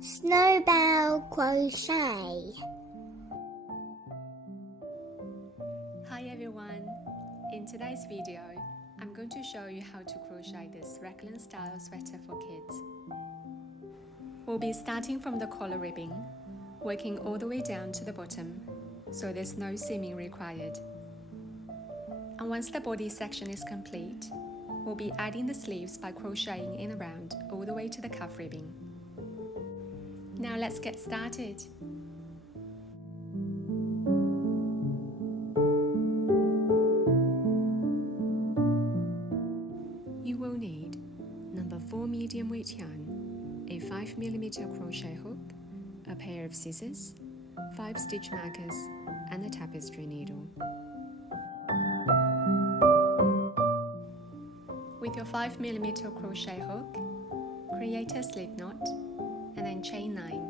Snowball Crochet. Hi everyone! In today's video, I'm going to show you how to crochet this raglan style sweater for kids. We'll be starting from the collar ribbing, working all the way down to the bottom, so there's no seaming required. And once the body section is complete, we'll be adding the sleeves by crocheting in around all the way to the cuff ribbing. Now let's get started. You will need number 4 medium weight yarn, a 5mm crochet hook, a pair of scissors, 5 stitch markers, and a tapestry needle. With your 5mm crochet hook, create a slip knot and then chain 9.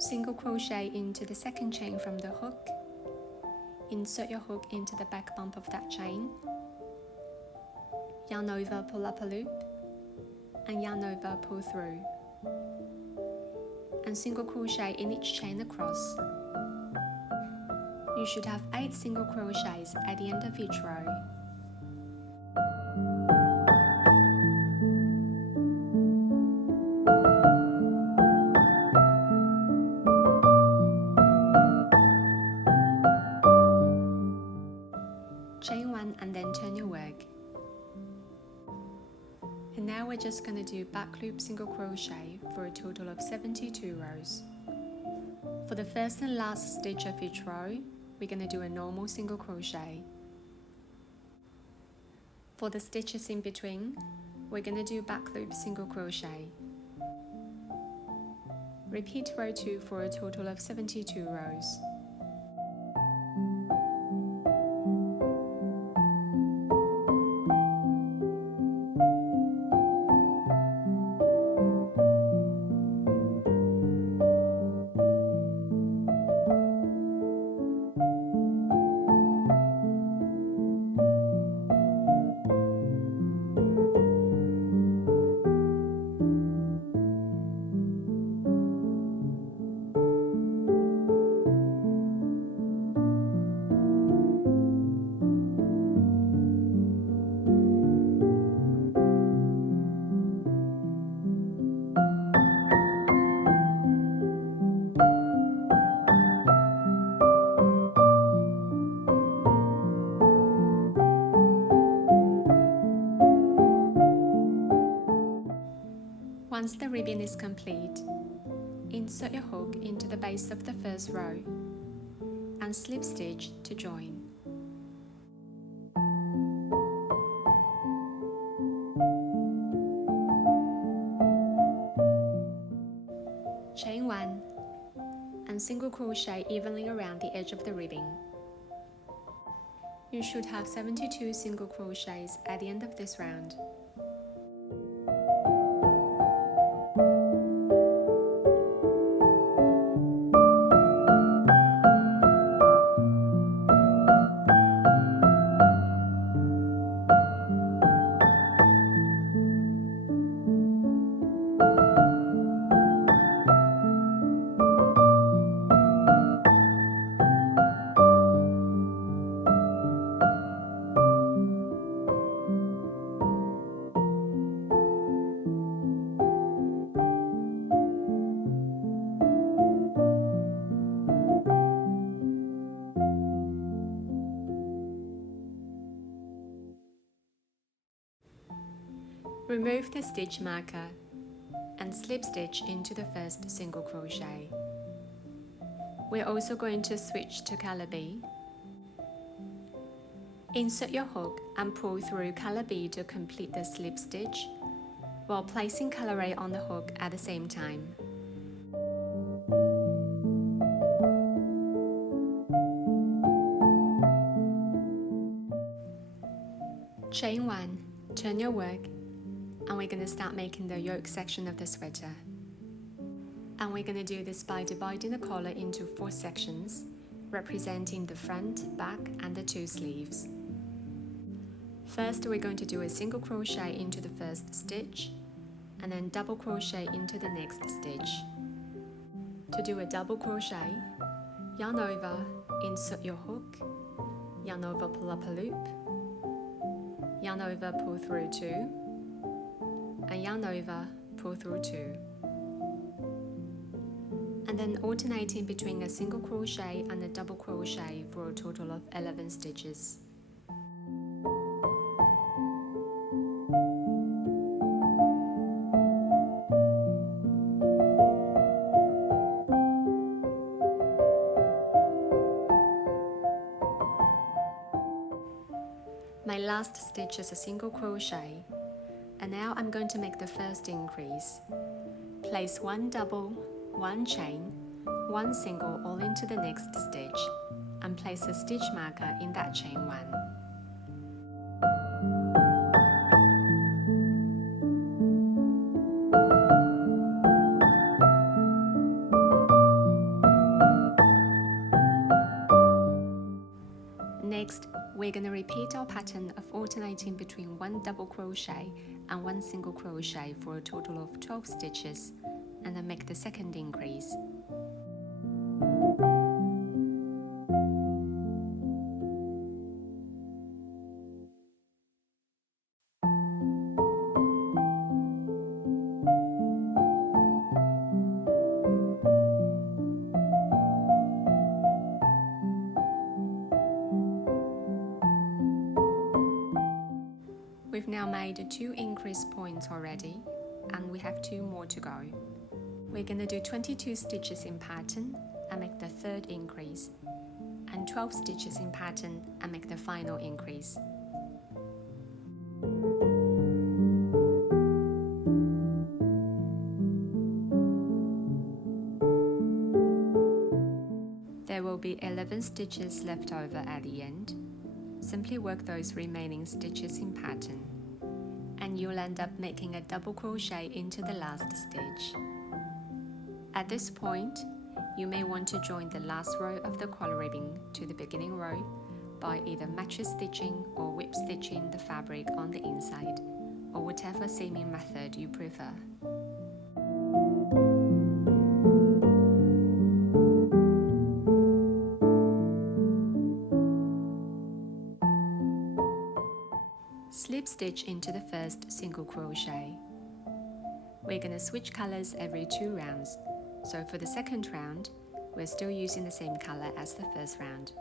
Single crochet into the second chain from the hook. Insert your hook into the back bump of that chain. Yarn over, pull up a loop, and yarn over, pull through. And single crochet in each chain across. You should have 8 single crochets at the end of each row. Chain 1 and then turn your work. And now we're just going to do back loop single crochet for a total of 72 rows. For the first and last stitch of each row, we're going to do a normal single crochet. For the stitches in between, we're going to do back loop single crochet. Repeat row 2 for a total of 72 rows. Once the ribbon is complete, insert your hook into the base of the first row and slip stitch to join. Chain 1 and single crochet evenly around the edge of the ribbon. You should have 72 single crochets at the end of this round. Remove the stitch marker and slip stitch into the first single crochet. We're also going to switch to color B. Insert your hook and pull through color B to complete the slip stitch, while placing color A on the hook at the same time. Chain 1, turn your work, and we're going to start making the yoke section of the sweater. And we're going to do this by dividing the collar into 4 sections, representing the front, back, and the 2 sleeves. First, we're going to do a single crochet into the first stitch, and then double crochet into the next stitch. To do a double crochet, yarn over, insert your hook, yarn over, pull up a loop, yarn over, pull through 2, and yarn over, pull through 2. And then alternating between a single crochet and a double crochet for a total of 11 stitches. My last stitch is a single crochet, and now I'm going to make the first increase. Place 1 double, 1 chain, 1 single all into the next stitch, and place a stitch marker in that chain 1. Next, we're going to repeat our pattern of alternating between 1 double crochet and 1 single crochet for a total of 12 stitches, and then make the second increase. We've now made 2 increase points already, and we have 2 more to go. We're going to do 22 stitches in pattern and make the third increase, and 12 stitches in pattern and make the final increase. There will be 11 stitches left over at the end. Simply work those remaining stitches in pattern, and you'll end up making a double crochet into the last stitch. At this point, you may want to join the last row of the collar ribbing to the beginning row by either mattress stitching or whip stitching the fabric on the inside, or whatever seaming method you prefer. Slip stitch into the first single crochet. We're going to switch colors every 2 rounds, so for the second round, we're still using the same color as the first round.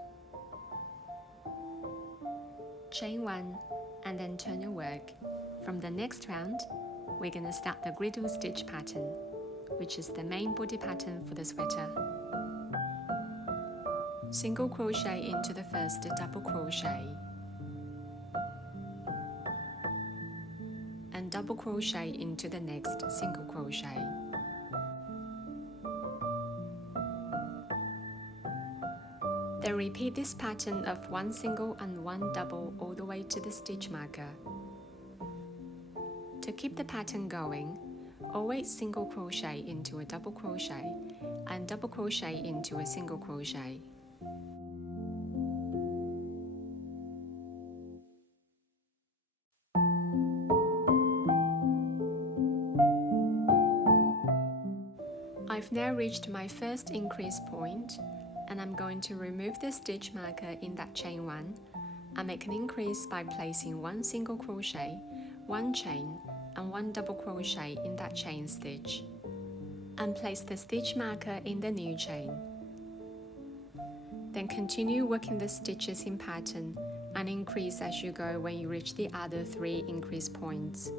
Chain 1 and then turn your work. From the next round, we're going to start the griddle stitch pattern, which is the main body pattern for the sweater. Single crochet into the first double crochet, and double crochet into the next single crochet. Then repeat this pattern of 1 single and 1 double all the way to the stitch marker. To keep the pattern going, always single crochet into a double crochet and double crochet into a single crochet. I've now reached my first increase point, and I'm going to remove the stitch marker in that chain 1 and make an increase by placing 1 single crochet, 1 chain and 1 double crochet in that chain stitch, and place the stitch marker in the new chain. Then continue working the stitches in pattern and increase as you go when you reach the other 3 increase points.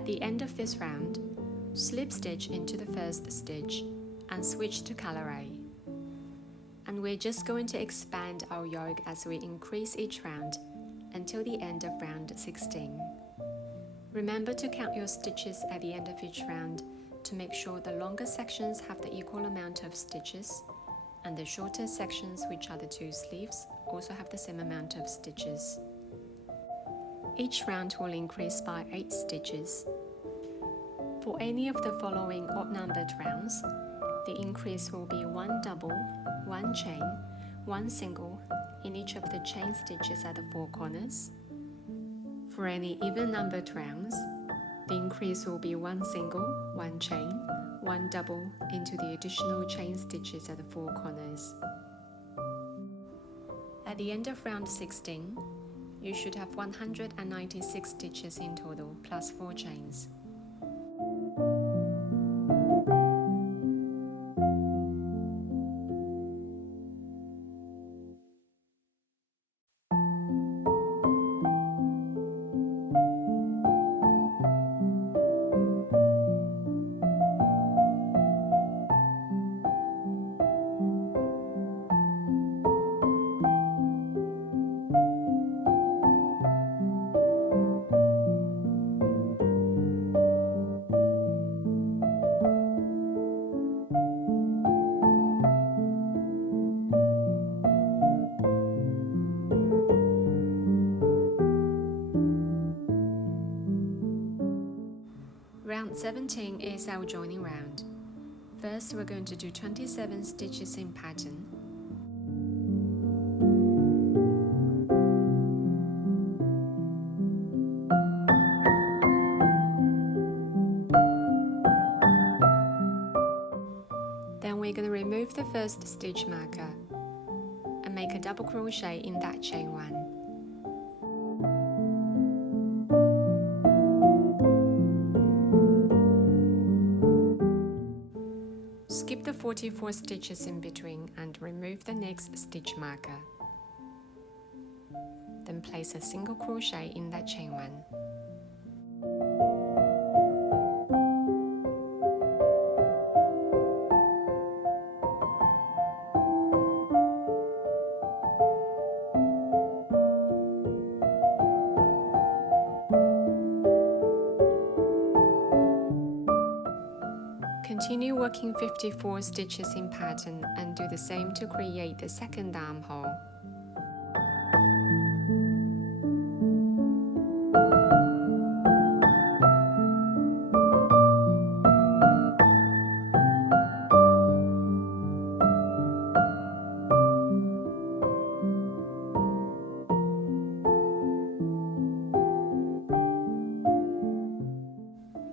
At the end of this round, slip stitch into the first stitch and switch to colourwork. And we're just going to expand our yoke as we increase each round until the end of round 16. Remember to count your stitches at the end of each round to make sure the longer sections have the equal amount of stitches and the shorter sections, which are the two sleeves, also have the same amount of stitches. Each round will increase by 8 stitches. For any of the following odd-numbered rounds, the increase will be 1 double, 1 chain, 1 single in each of the chain stitches at the 4 corners. For any even-numbered rounds, the increase will be 1 single, 1 chain, 1 double into the additional chain stitches at the 4 corners. At the end of round 16, you should have 196 stitches in total, plus 4 chains. Round 17 is our joining round. First, we're going to do 27 stitches in pattern. Then we're going to remove the first stitch marker and make a double crochet in that chain 1. Skip the 44 stitches in between and remove the next stitch marker. Then place a single crochet in that chain 1. Continue working 54 stitches in pattern and do the same to create the second armhole.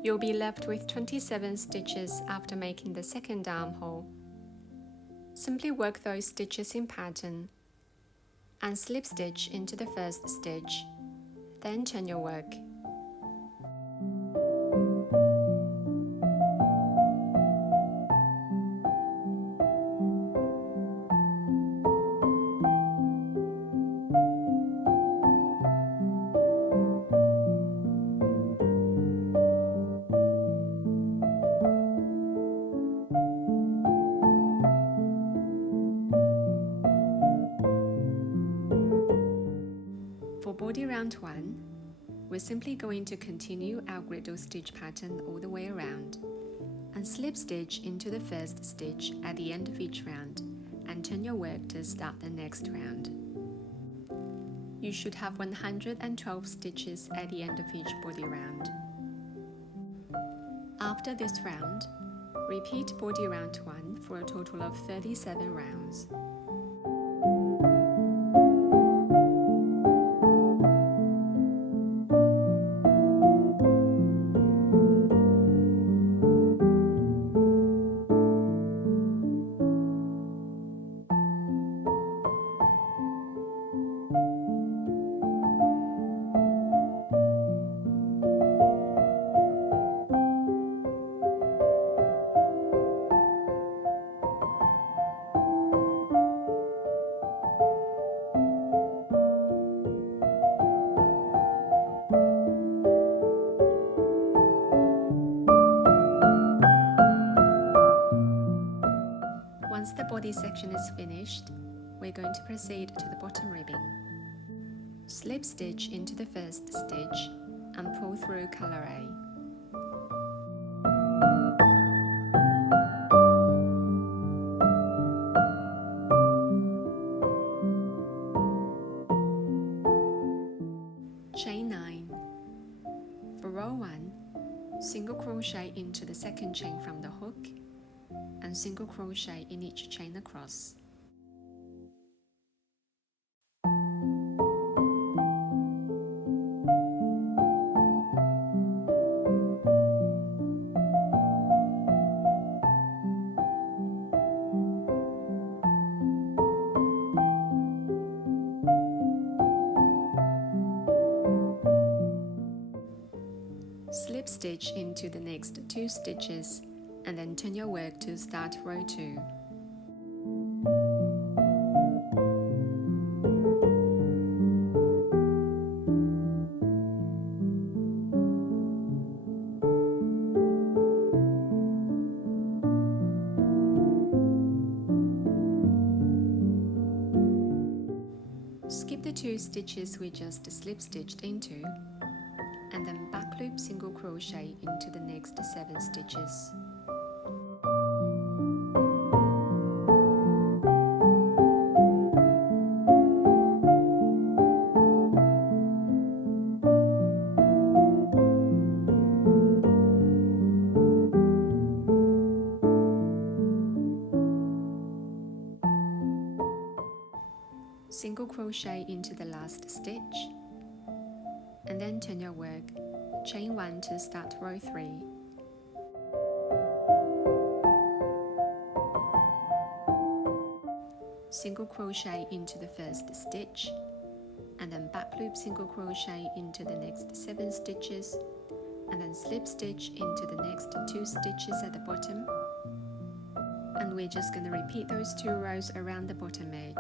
You'll be left with 27 stitches after making the second armhole. Simply work those stitches in pattern and slip stitch into the first stitch, then turn your work. For body round 1, we're simply going to continue our griddle stitch pattern all the way around and slip stitch into the first stitch at the end of each round and turn your work to start the next round. You should have 112 stitches at the end of each body round. After this round, repeat body round 1 for a total of 37 rounds. this section is finished, we're going to proceed to the bottom ribbing. Slip stitch into the first stitch and pull through colour A. Chain 9. For row 1, single crochet into the second chain from the hook and single crochet in each chain across. Slip stitch into the next 2 stitches and then turn your work to start row 2. Skip the 2 stitches we just slip stitched into, and then back loop single crochet into the next 7 stitches. Single crochet into the last stitch, and then turn your work, chain 1 to start row 3. Single crochet into the first stitch, and then back loop single crochet into the next 7 stitches, and then slip stitch into the next 2 stitches at the bottom, and we're just going to repeat those 2 rows around the bottom edge.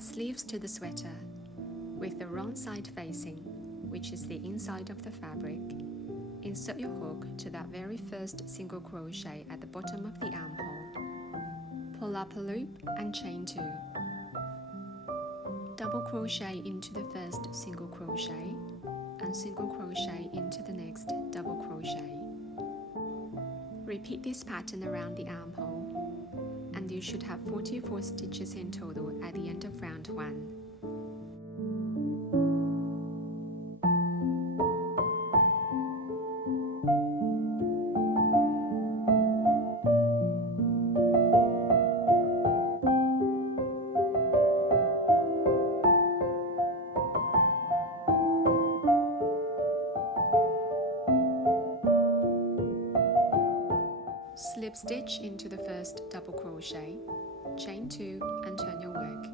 Sleeves to the sweater with the wrong side facing, which is the inside of the fabric. Insert your hook to that very first single crochet at the bottom of the armhole. Pull up a loop and chain 2. Double crochet into the first single crochet and single crochet into the next double crochet. Repeat this pattern around the armhole, and you should have 44 stitches in total at the end of round 1. Slip stitch into the first double crochet, chain 2 and turn your work.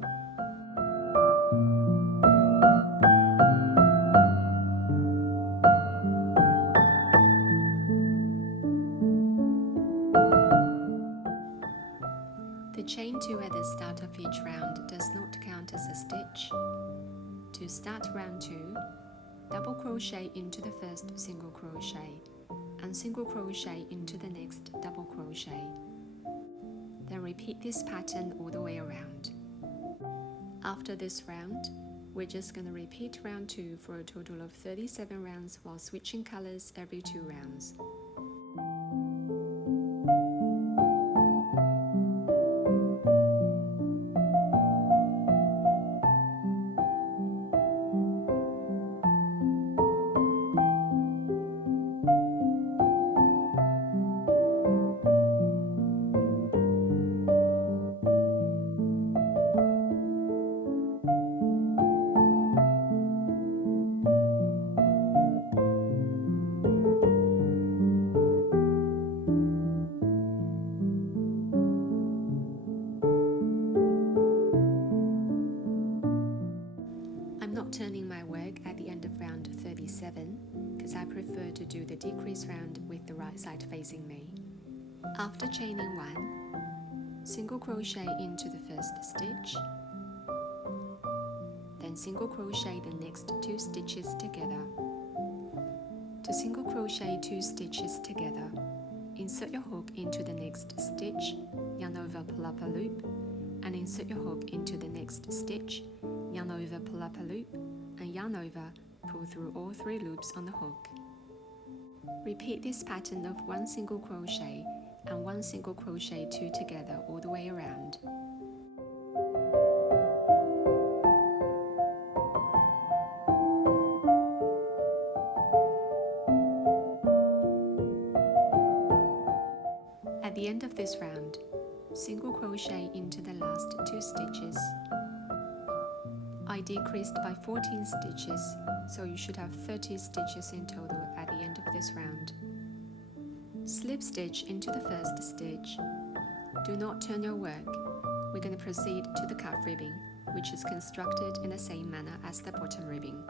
The chain 2 at the start of each round does not count as a stitch. To start round 2, double crochet into the first single crochet and single crochet into the next double crochet. Then repeat this pattern all the way around. After this round, We're just going to repeat round 2 for a total of 37 rounds while switching colors every 2 rounds. Turning my work at the end of round 37 because I prefer to do the decrease round with the right side facing me. After chaining 1, single crochet into the first stitch, then single crochet the next 2 stitches together. To single crochet 2 stitches together, insert your hook into the next stitch, yarn over, pull up a loop, and insert your hook into the next stitch, yarn over, pull up a loop, and yarn over, pull through all 3 loops on the hook. Repeat this pattern of 1 single crochet and 1 single crochet 2 together all the way around. At the end of this round, single crochet into the last 2 stitches. I decreased by 14 stitches, so you should have 30 stitches in total at the end of this round. Slip stitch into the first stitch. Do not turn your work. We're going to proceed to the cuff ribbing, which is constructed in the same manner as the bottom ribbing.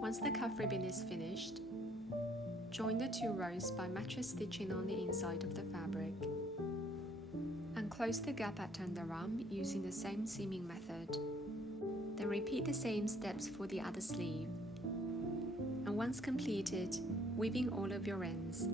Once the cuff ribbon is finished, join the 2 rows by mattress stitching on the inside of the fabric, and close the gap at underarm using the same seaming method. Then repeat the same steps for the other sleeve, and once completed, weaving all of your ends,